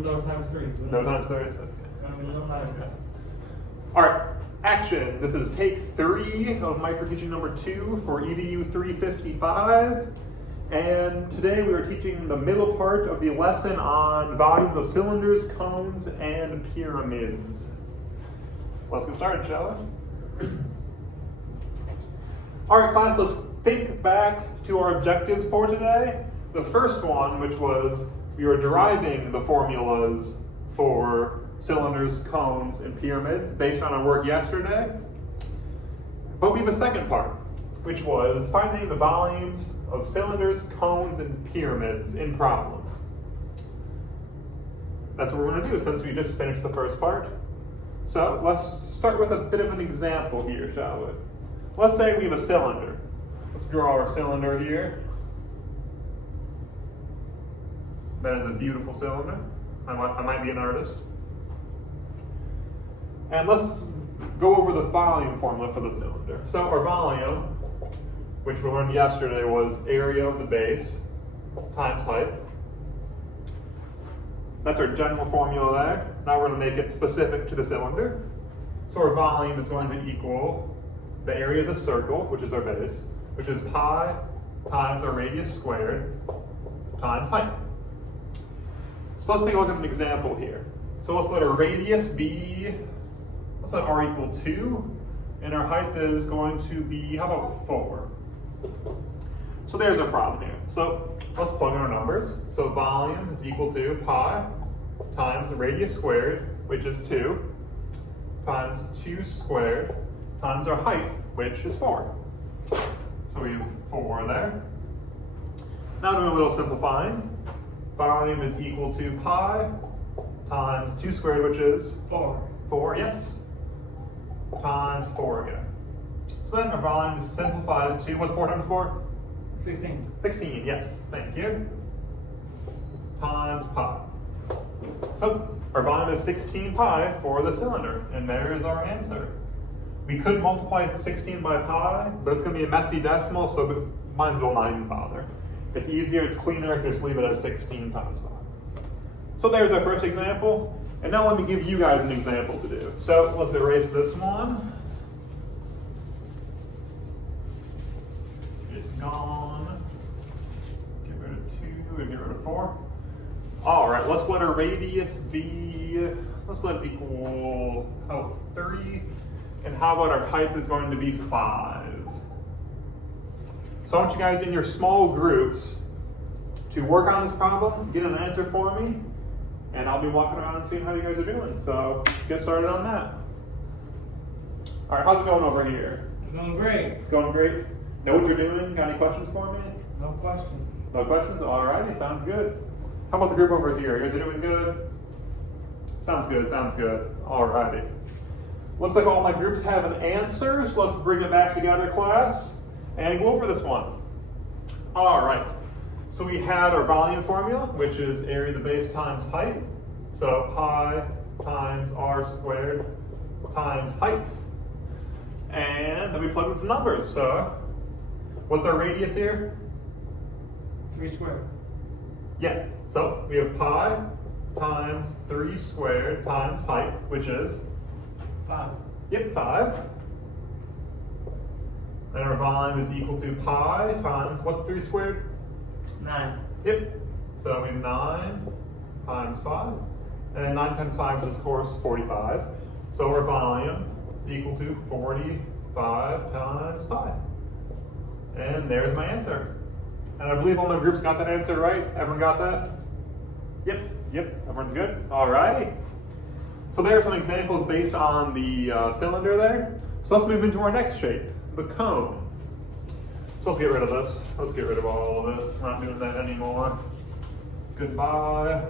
No times threes. No times threes? Okay. No times that. All right, action. This is take 3 of micro teaching number 2 for EDU 355. And today we are teaching the middle part of the lesson on volumes of cylinders, cones, and pyramids. Let's get started, shall we? All right, class, let's think back to our objectives for today. The first one, which was we were deriving the formulas for cylinders, cones, and pyramids based on our work yesterday. But we have a second part, which was finding the volumes of cylinders, cones, and pyramids in problems. That's what we're going to do since we just finished the first part. So let's start with a bit of an example here, shall we? Let's say we have a cylinder. Let's draw our cylinder here. That is a beautiful cylinder. I might be an artist. And let's go over the volume formula for the cylinder. So our volume, which we learned yesterday, was area of the base times height. That's our general formula there. Now we're going to make it specific to the cylinder. So our volume is going to equal the area of the circle, which is our base, which is pi times our radius squared times height. So let's take a look at an example here. So let's let our radius be, let's let r equal 2, and our height is going to be, how about 4? So there's our problem here. So let's plug in our numbers. So volume is equal to pi times the radius squared, which is 2, times 2 squared, times our height, which is 4. So we have 4 there. Now doing a little simplifying. Volume is equal to pi times 2 squared, which is 4. 4, yes. Times 4 again. So then our volume simplifies to, what's 4 times 4? 16. 16, yes, thank you. Times pi. So our volume is 16 pi for the cylinder, and there is our answer. We could multiply 16 by pi, but it's going to be a messy decimal, so we might as well not even bother. It's easier, it's cleaner if you just leave it as 16 times pi. So there's our first example, and now let me give you guys an example to do. So let's erase this one. It's gone. Get rid of 2 and get rid of 4. All right, let's let our radius be, let's let it equal 3. And how about our height is going to be 5. So I want you guys in your small groups to work on this problem, get an answer for me, and I'll be walking around and seeing how you guys are doing. So get started on that. All right, how's it going over here? It's going great. It's going great. Know what you're doing? Got any questions for me? No questions. No questions? All righty, sounds good. How about the group over here? You guys are doing good? Sounds good, sounds good. All righty. Looks like all my groups have an answer, so let's bring it back together, class, and go over this one. All right, so we had our volume formula, which is area of the base times height. So pi times r squared times height. And then we plug in some numbers. So what's our radius here? 3 squared. Yes, so we have pi times 3 squared times height, which is? 5. Yep, 5. And our volume is equal to pi times, what's 3 squared? 9. Yep, so we have 9 times 5. And then 9 times 5 is, of course, 45. So our volume is equal to 45 times pi. And there's my answer. And I believe all my groups got that answer right. Everyone got that? Yep, everyone's good? Alrighty. So there are some examples based on the cylinder there. So let's move into our next shape, the cone. So let's get rid of this. Let's get rid of all of this. We're not doing that anymore. Goodbye.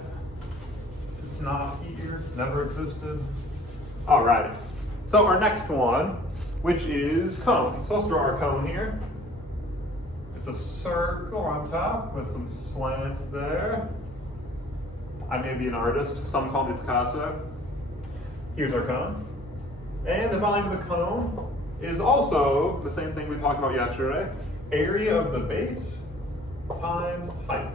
It's not here, never existed. Alrighty. So our next one, which is cone. So let's draw our cone here. It's a circle on top with some slants there. I may be an artist. Some call me Picasso. Here's our cone. And the volume of the cone is also the same thing we talked about yesterday. Area of the base times height.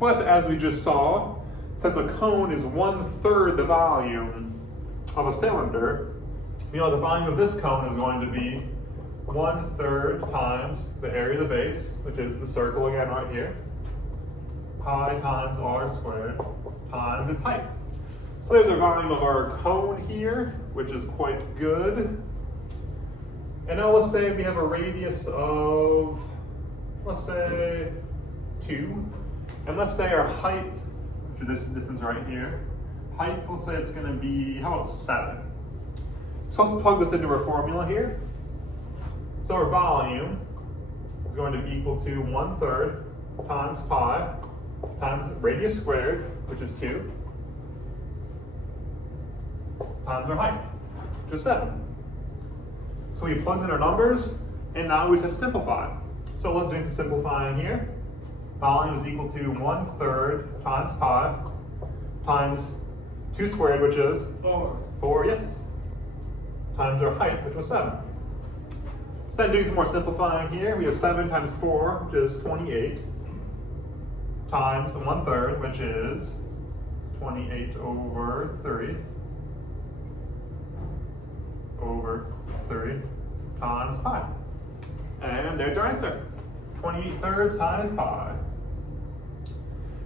But as we just saw, since a cone is 1/3 the volume of a cylinder, the volume of this cone is going to be 1/3 times the area of the base, which is the circle again right here, pi times r squared times its height. So there's our volume of our cone here, which is quite good. And now let's say we have a radius of, let's say 2. And let's say our height, which is this distance right here, height, let's say it's going to be, how about 7? So let's plug this into our formula here. So our volume is going to be equal to 1/3 times pi times radius squared, which is 2, times our height, which is 7. So we plugged in our numbers, and now we just have to simplify. So let's do some simplifying here. Volume is equal to 1/3 times pi times 2 squared, which is 4, yes, times our height, which was 7. So then doing some more simplifying here, we have 7 times 4, which is 28, times 1/3, which is 28 over 3, over 3 times pi. And there's our answer, 28/3 times pi.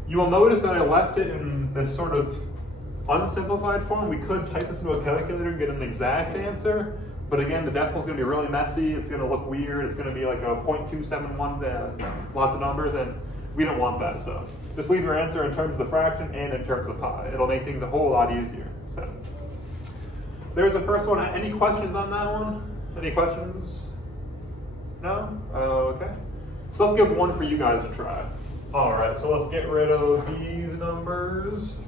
You will notice that I left it in this sort of unsimplified form. We could type this into a calculator and get an exact answer, but again, the decimal is going to be really messy. It's going to look weird. It's going to be like a 0.271, lots of numbers, and we don't want that. So just leave your answer in terms of the fraction and in terms of pi. It'll make things a whole lot easier. So there's the first one. Any questions on that one? Any questions? No? Okay. So let's give one for you guys to try. All right, so let's get rid of these numbers.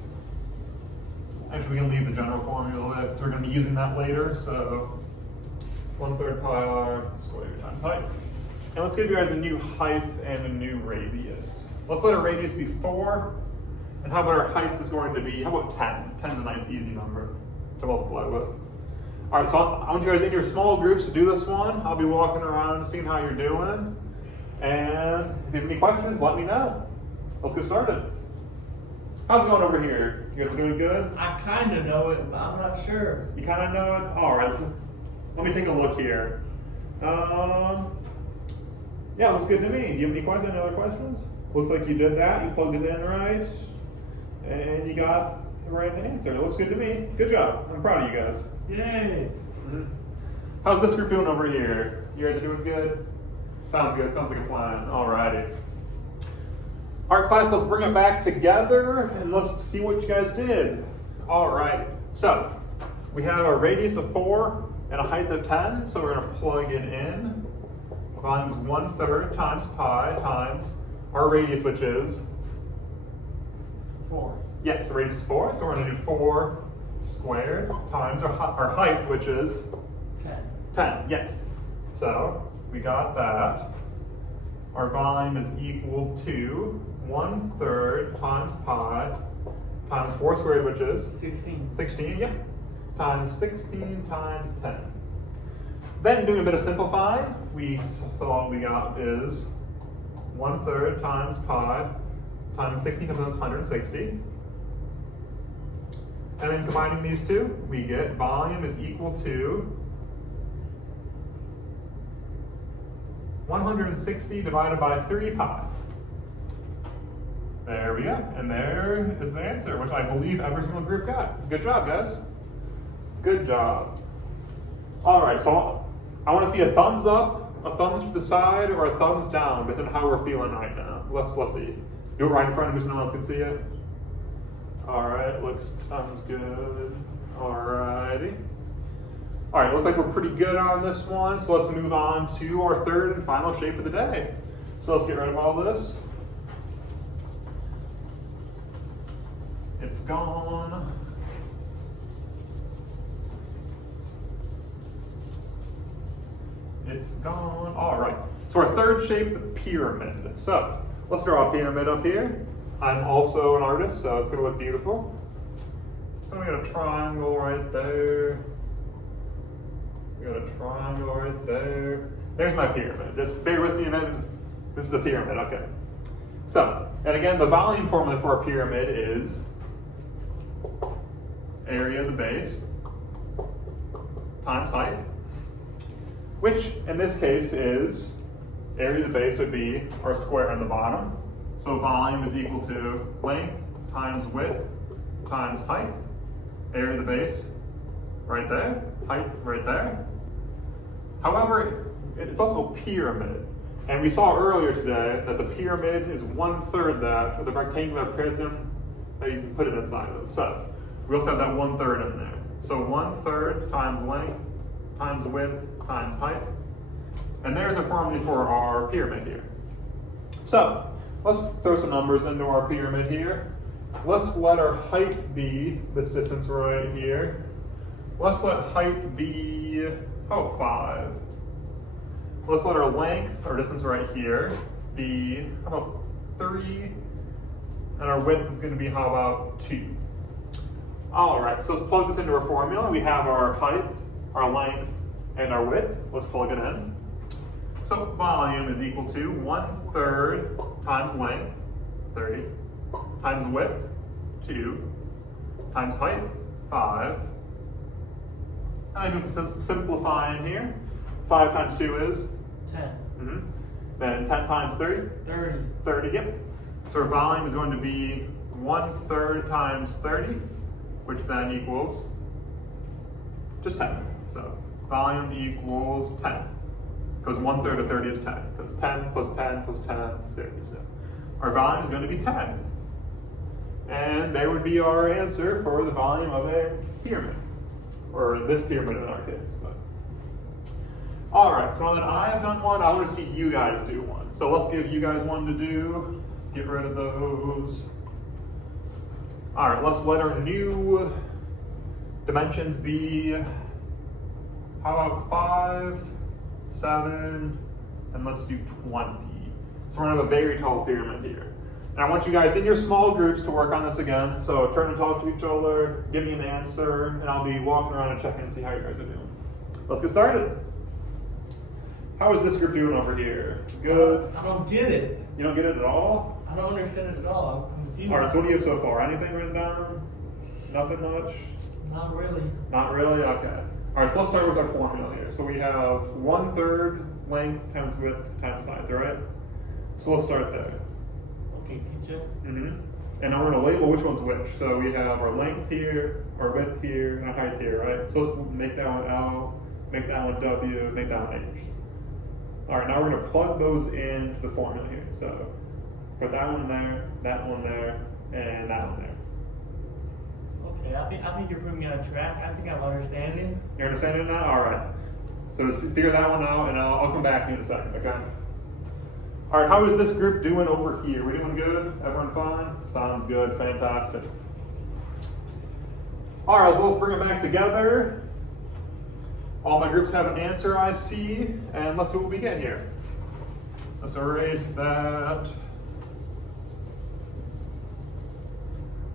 Actually, we can leave the general formula since we're going to be using that later. So 1/3 pi r squared times height. And let's give you guys a new height and a new radius. Let's let our radius be 4. And how about our height is going to be, how about 10? 10 is a nice easy number to multiply with. All right, so I want you guys in your small groups to do this one. I'll be walking around seeing how you're doing. And if you have any questions, let me know. Let's get started. How's it going over here? You guys doing good? I kind of know it, but I'm not sure. You kind of know it? All right, so let me take a look here. Yeah, looks good to me. Do you have any questions, any other questions? Looks like you did that. You plugged it in right, and you got the right answer. It looks good to me. Good job. I'm proud of you guys. Yay! Mm-hmm. How's this group doing over here? You guys are doing good? Sounds good. Sounds like a plan. Alrighty. All right, class, let's bring it back together and let's see what you guys did. All right. So we have a radius of 4 and a height of 10. So we're going to plug it in. Volume is 1/3 times pi times our radius, which is 4. yes, the radius is 4. So we're going to do 4 squared times our height, which is 10. 10. Yes. So we got that. Our volume is equal to 1/3 times pi times 4 squared, which is 16. 16, yeah, times 16 times 10. Then doing a bit of simplifying, so all we got is 1/3 times pi times 16 times 160. And then combining these two, we get volume is equal to 160 divided by 3 pi. There we go. And there is the answer, which I believe every single group got. Good job, guys. Good job. All right, so I want to see a thumbs up, a thumbs to the side, or a thumbs down, based on how we're feeling right now. Let's see. Do it right in front of me so no one else can see it. All right, sounds good. All righty. All right, looks like we're pretty good on this one, so let's move on to our third and final shape of the day. So let's get rid of all this. It's gone. It's gone. All right, so our third shape, the pyramid. So let's draw a pyramid up here. I'm also an artist, so it's gonna look beautiful. So we got a triangle right there. We got a triangle right there. There's my pyramid. Just bear with me a minute. This is a pyramid, okay. So, and again, the volume formula for a pyramid is area of the base times height, which in this case is area of the base would be our square on the bottom. So volume is equal to length times width times height. Area of the base right there, height right there. However, it's also pyramid. And we saw earlier today that the pyramid is 1/3 that of the rectangular prism that you can put it inside of. So we also have that 1/3 in there. So 1/3 times length times width times height. And there's a formula for our pyramid here. So let's throw some numbers into our pyramid here. Let's let our height be this distance right here. Let's let height be, 5. Let's let our length, our distance right here, be, 3? And our width is going to be, 2? All right, so let's plug this into our formula. We have our height, our length, and our width. Let's plug it in. So volume is equal to 1/3 times length, 30, times width, 2, times height, 5. And then just simplifying here. 5 times 2 is? 10. Then 10 times 3? 30. 30, yep. So our volume is going to be 1/3 times 30, which then equals just 10. So volume equals 10. Because 1/3 of 30 is 10. Because 10 plus 10 plus 10 is 30. So our volume is going to be 10. And there would be our answer for the volume of a pyramid. Or this pyramid in our case. But. All right, so now that I have done one, I want to see you guys do one. So let's give you guys one to do. Get rid of those. All right, let's let our new dimensions be, how about 5, 7, and let's do 20. So we're gonna have a very tall pyramid here. And I want you guys in your small groups to work on this again. So turn and talk to each other, give me an answer, and I'll be walking around and checking to see how you guys are doing. Let's get started. How is this group doing over here? Good? I don't get it. You don't get it at all? I don't understand it at all. I'm confused. All right, so what do you have so far? Anything written down? Nothing much? Not really. Not really? Okay. All right, so let's start with our formula here. So we have 1/3 length times width times height, right? So let's start there. Okay, teacher. And now we're going to label which one's which. So we have our length here, our width here, and our height here, right? So let's make that one L, make that one W, make that one H. All right, now we're going to plug those into the formula here. So put that one there, and that one there. Okay, I think you're putting me on track. I think I'm understanding. You understand it now? All right. So just figure that one out, and I'll come back to you in a second, okay? All right, how is this group doing over here? We doing good? Everyone fine? Sounds good, fantastic. All right, so let's bring it back together. All my groups have an answer, I see, and let's see what we get here. Let's erase that.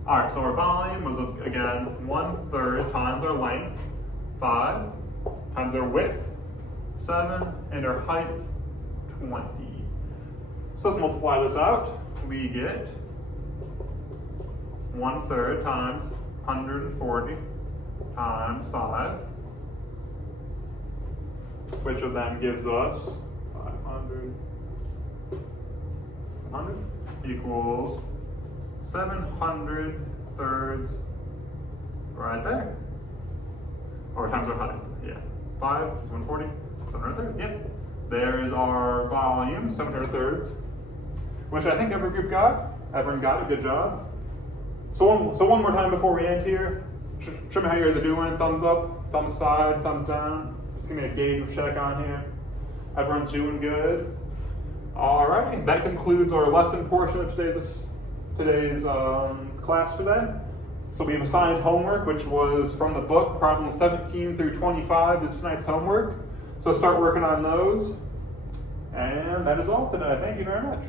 All right, so our volume was, again, 1/3 times our length, 5, times our width, 7, and our height, 20. So let's multiply this out. We get 1/3 times 140 times 5, which then gives us 500 equals 700 thirds right there. Or times our height, yeah. 5 is 140, 700 thirds, yep. There's our volume, 700 thirds, which I think every group got. Everyone got it, good job. So one more time before we end here. Show me how you guys are doing. Thumbs up, thumbs side, thumbs down. Just give me a gauge check on here. Everyone's doing good. All right, that concludes our lesson portion of today's class today. So we have assigned homework, which was from the book, problems 17 through 25 is tonight's homework. So start working on those. And that is all today. Thank you very much.